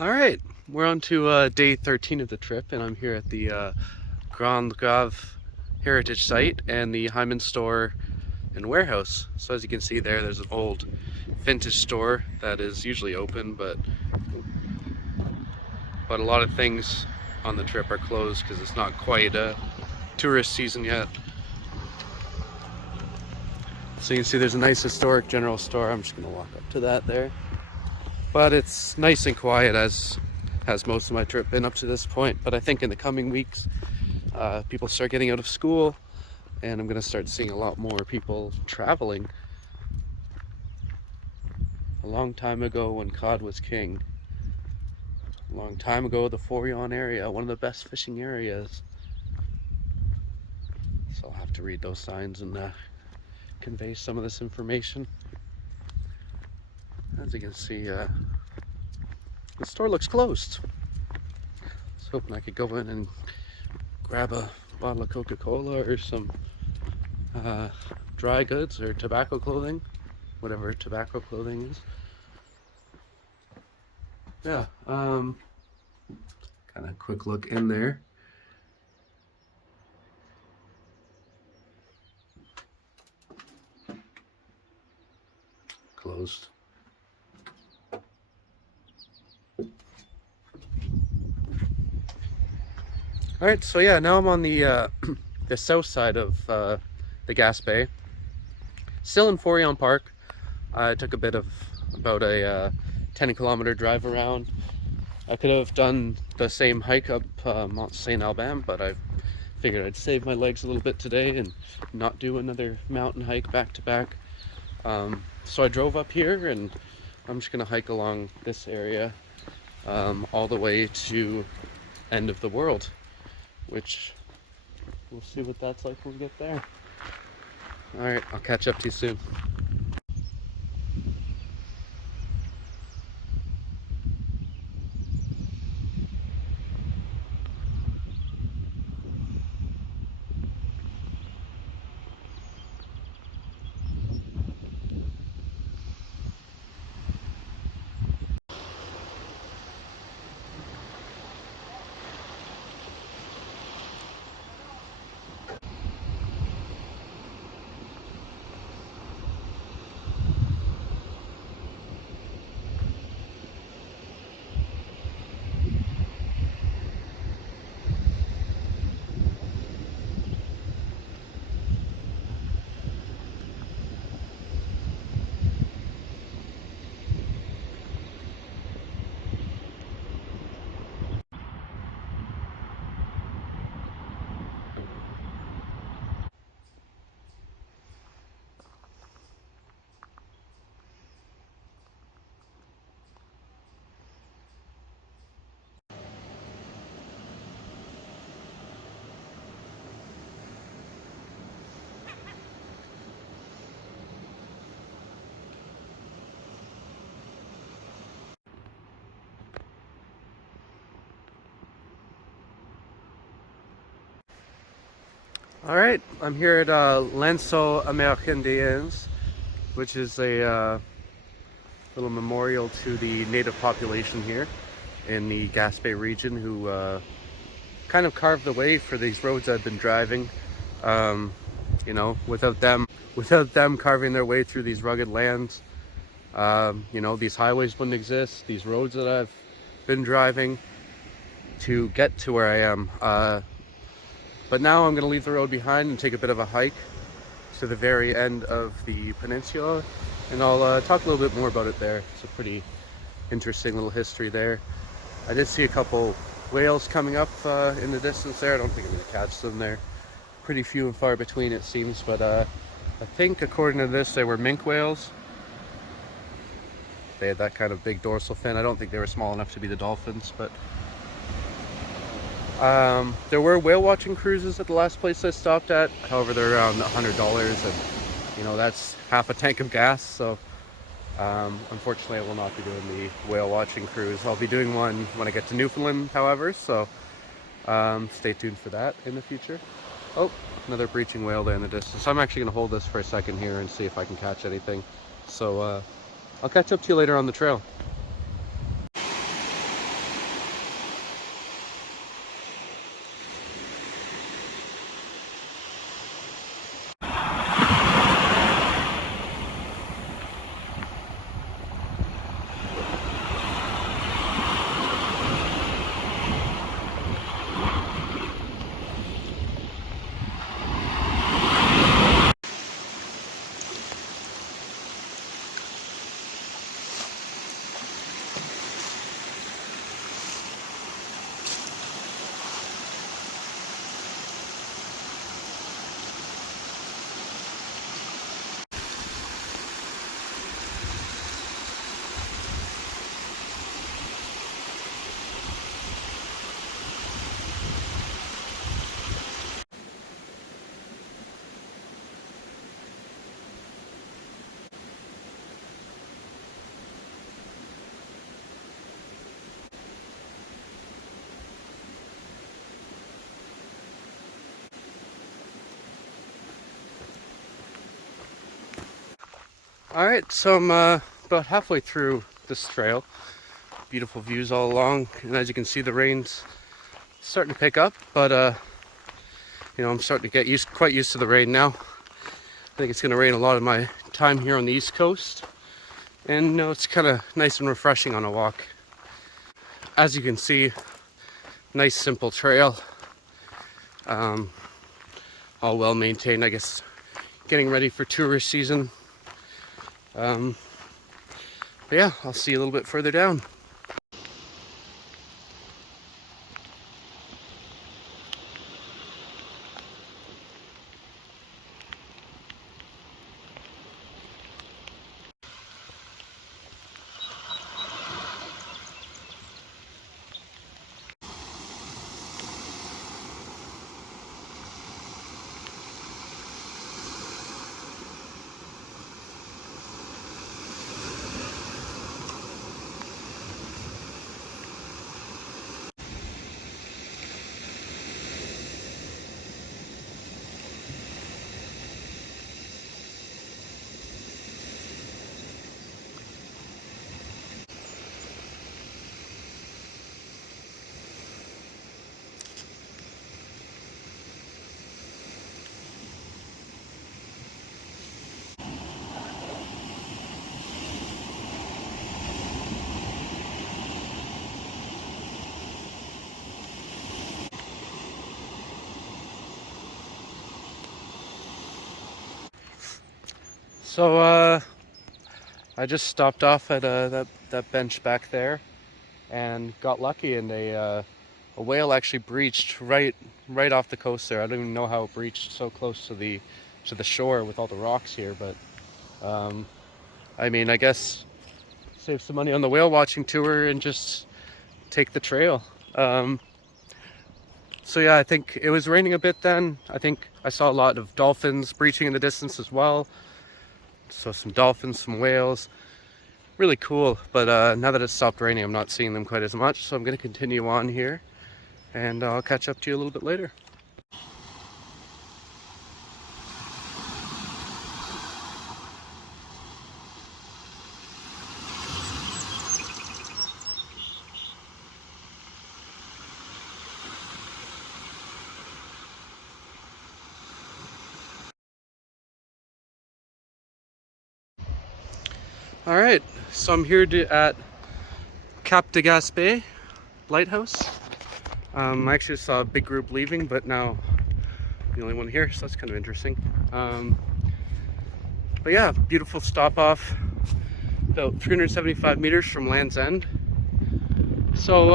All right, we're on to day 13 of the trip, and I'm here at the Grande-Grave Heritage Site and the Hyman store and warehouse. So as you can see there, there's an old vintage store that is usually open, but a lot of things on the trip are closed because it's not quite tourist season yet. So you can see there's a nice historic general store. I'm just gonna walk up to that there. But it's nice and quiet, as has most of my trip been up to this point. But I think in the coming weeks, people start getting out of school, and I'm gonna start seeing a lot more people traveling. A long time ago, when cod was king, a long time ago, the Forillon area, one of the best fishing areas. So I'll have to read those signs and convey some of this information. As you can see, the store looks closed. I was hoping I could go in and grab a bottle of Coca-Cola or some dry goods or tobacco clothing, whatever tobacco clothing is. Yeah, kind of quick look in there. Closed. All right, so yeah, now I'm on the the south side of the Gaspe, still in Forillon Park. I took about a 10-kilometer drive around. I could have done the same hike up Mont Saint Alban, but I figured I'd save my legs a little bit today and not do another mountain hike back to back. So I drove up here, and I'm just gonna hike along this area all the way to end of the world, which we'll see what that's like when we get there. All right, I'll catch up to you soon. All right, I'm here at Lençol Amérindiens, which is a little memorial to the native population here in the Gaspe region who kind of carved the way for these roads I've been driving. You know, without them carving their way through these rugged lands, you know, these highways wouldn't exist, these roads that I've been driving to get to where I am. But now I'm going to leave the road behind and take a bit of a hike to the very end of the peninsula, and I'll talk a little bit more about it there. It's a pretty interesting little history there. I did see a couple whales coming up in the distance there. I don't think I'm going to catch them. They're pretty few and far between, it seems, but I think according to this they were minke whales. They had that kind of big dorsal fin. I don't think they were small enough to be the dolphins, but there were whale watching cruises at the last place I stopped at. However, they're around $100, and you know, that's half a tank of gas. So unfortunately I will not be doing the whale watching cruise. I'll be doing one when I get to Newfoundland, however, so stay tuned for that in the future. Oh, another breaching whale there in the distance. I'm actually going to hold this for a second here and see if I can catch anything. So I'll catch up to you later on the trail. Alright, so I'm about halfway through this trail. Beautiful views all along, and as you can see, the rain's starting to pick up, but you know, I'm starting to get quite used to the rain now. I think it's going to rain a lot of my time here on the East Coast, and you know, it's kind of nice and refreshing on a walk. As you can see, nice simple trail, all well maintained, I guess, getting ready for tourist season. But yeah, I'll see you a little bit further down. So I just stopped off at that bench back there and got lucky, and a whale actually breached right off the coast there. I don't even know how it breached so close to the shore with all the rocks here, but I mean, I guess save some money on the whale watching tour and just take the trail. So yeah, I think it was raining a bit then. I think I saw a lot of dolphins breaching in the distance as well. So some dolphins, some whales, really cool. But now that it's stopped raining, I'm not seeing them quite as much. So I'm going to continue on here, and I'll catch up to you a little bit later. All right, so I'm here at Cap-Gaspe lighthouse. I actually saw a big group leaving, but now I'm the only one here, so that's kind of interesting. But yeah, beautiful stop off, about 375 meters from Land's End. So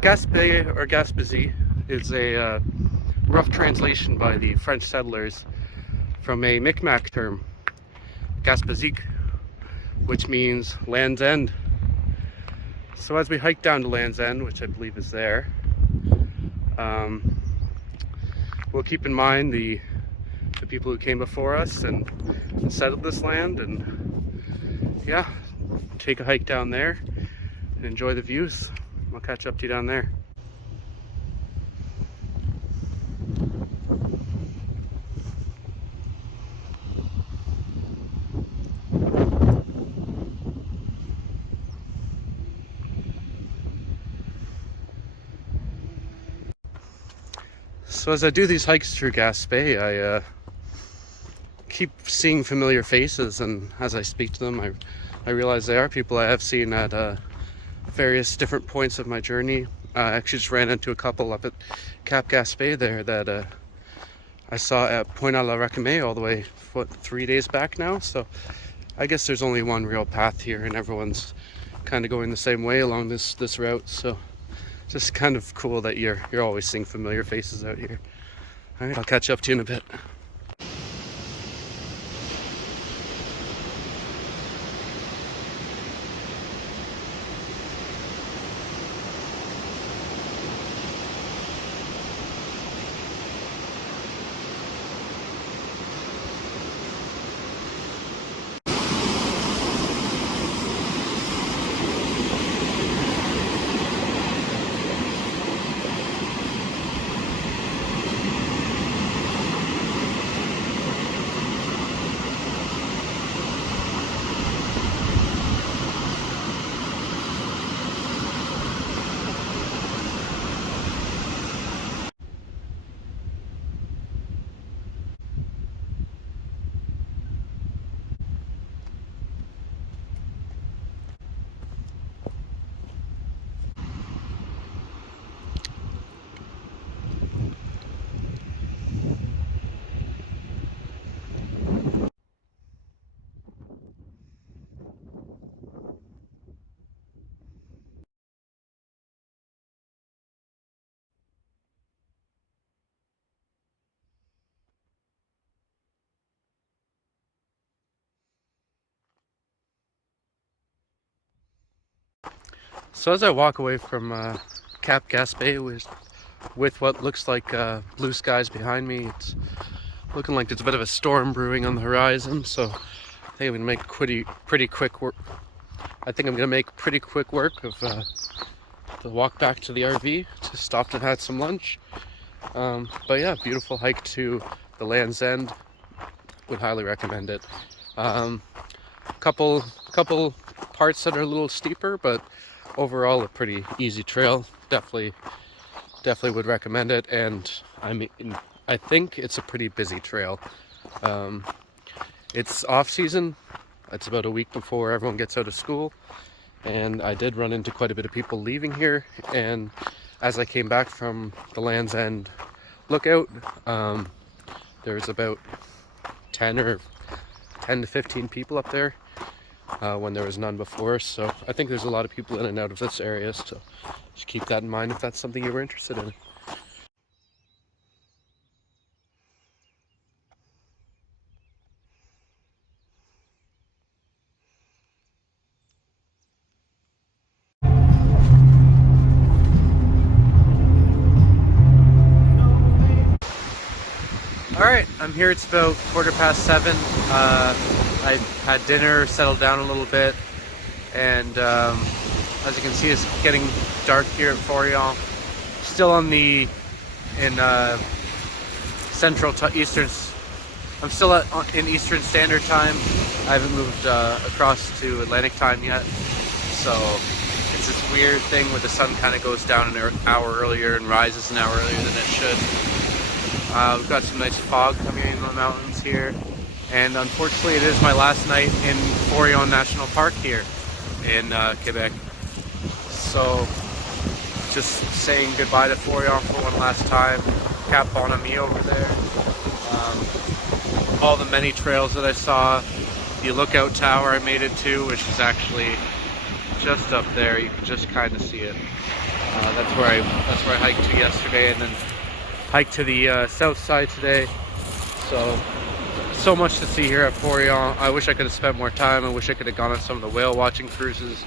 Gespeg or Gaspesie is a rough translation by the French settlers from a Mi'kmaq term, Gaspesie, which means Land's End. So as we hike down to Land's End, which I believe is there, we'll keep in mind the people who came before us and settled this land, and yeah, take a hike down there and enjoy the views. I'll catch up to you down there. So as I do these hikes through Gaspe, I keep seeing familiar faces, and as I speak to them, I realize they are people I have seen at various different points of my journey. I actually just ran into a couple up at Cap-Gaspe there that I saw at Point à la Recame all the way, 3 days back now. So I guess there's only one real path here, and everyone's kind of going the same way along this route. So just kind of cool that you're always seeing familiar faces out here. All right, I'll catch up to you in a bit. So as I walk away from Cap-Gaspe with what looks like blue skies behind me, it's looking like there's a bit of a storm brewing on the horizon. So I think I'm gonna make pretty quick work. I think I'm gonna make pretty quick work of the walk back to the RV. Just stopped and had some lunch. But yeah, beautiful hike to the Land's End. Would highly recommend it. Couple parts that are a little steeper, but overall a pretty easy trail. Definitely would recommend it. And I think it's a pretty busy trail. It's off season. It's about a week before everyone gets out of school, and I did run into quite a bit of people leaving here. And as I came back from the Land's End lookout, there's about 10 to 15 people up there when there was none before. So I think there's a lot of people in and out of this area, so just keep that in mind if that's something you were interested in. Alright, I'm here. It's about 7:15. I had dinner, settled down a little bit, and as you can see, it's getting dark here at Forillon. Still in Central to Eastern. I'm still in Eastern Standard Time. I haven't moved across to Atlantic Time yet, so it's this weird thing where the sun kind of goes down an hour earlier and rises an hour earlier than it should. We've got some nice fog coming in the mountains here, and unfortunately it is my last night in Forillon National Park here in Quebec. So just saying goodbye to Forillon for one last time. Cap Gaspe over there. All the many trails that I saw. The lookout tower I made it to, which is actually just up there. You can just kind of see it. That's where I hiked to yesterday, and then hiked to the south side today. So much to see here at Forillon. I wish I could have spent more time. I wish I could have gone on some of the whale watching cruises.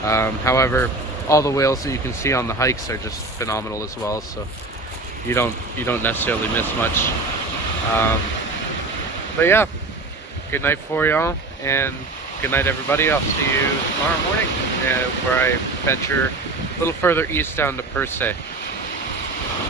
However, all the whales that you can see on the hikes are just phenomenal as well, so you don't necessarily miss much. But yeah, good night Forillon, and good night everybody. I'll see you tomorrow morning where I venture a little further east down to Percé.